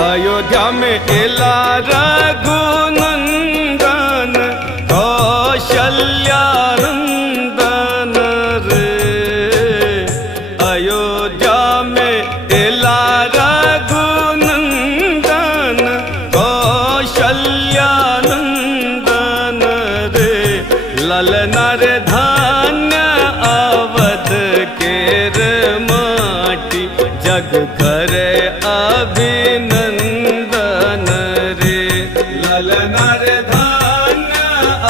अयोध्या में एला रघुनंदन कौशल्यानंदन रे। अयोध्या में एला रघुनंदन कौशल्यानंदन रे। ललना रे धान्य अवध के रे माटी जग करे अभिनंदन रे। ललना रे धान्य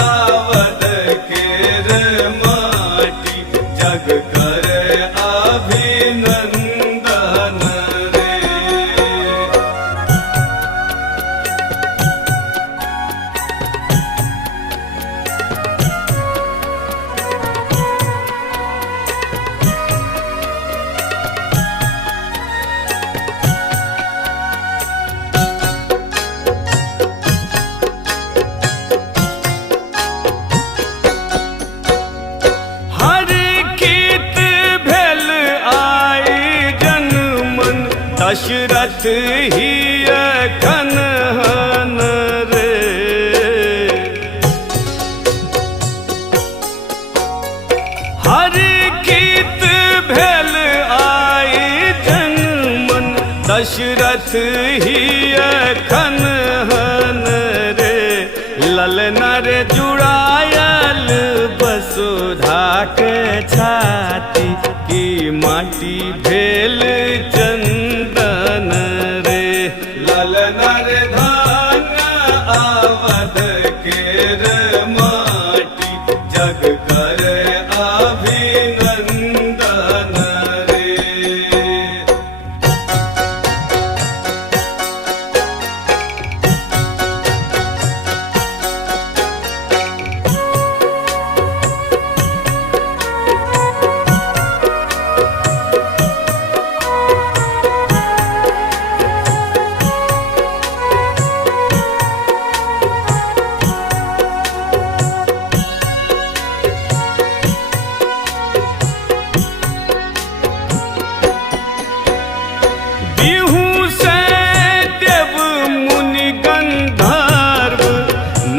अवध के रे माटी जग करे अभिनंदन रे। दशरथ ही कन्हन रे। हरि कीत भेल आई जनमन दशरथ ही कन्हन रे। ललना रे जुड़ायल वसुधा के छाती की माटी भेल चंदन रे। ललना रे धान्य अवध के रे माटी जग करे अभिनंदन रे।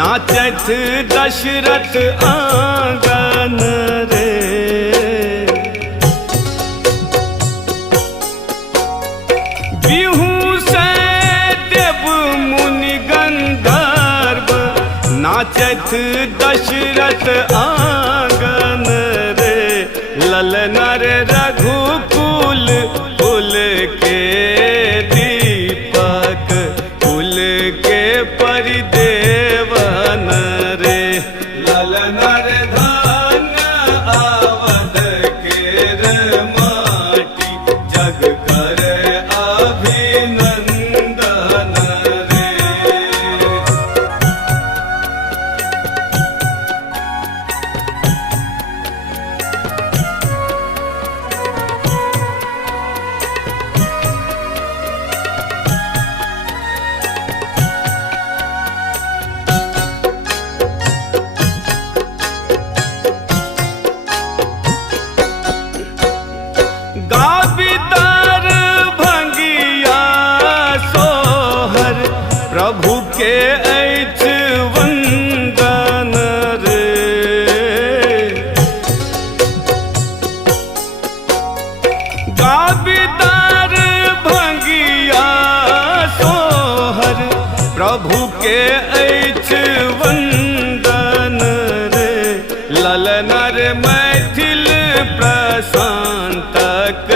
नाचत दशरथ आंगन रे। बिहू से देव मुनि गंधर्व नाचत दशरथ आंगन रे। ललना रे रघुकुल कुल के दीपक कुल के परिदेवन रे। ललना रे धान्य अवध के रे माटी जग करे अभिनंदन रे। गाविदार भंगिया सोहर प्रभु के ऐछ वंदन रे। गाविदार भंगिया सोहर प्रभु के ऐछ वंदन रे। ललना रे मैथिल प्रशांतक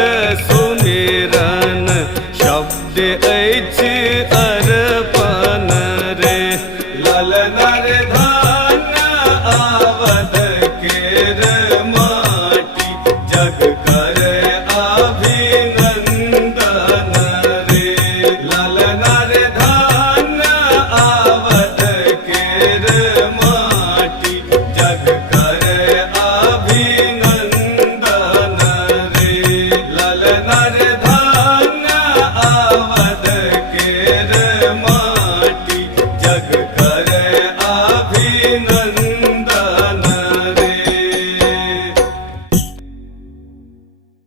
सुमिरन शब्द ऐछ अर्पण रे। ललना रे धान्य अवध के रे माटी जग करे अभिनंदन रे। ललना रे धान्य अवध के रे माटी जग करे अभिनंदन रे। ललना रे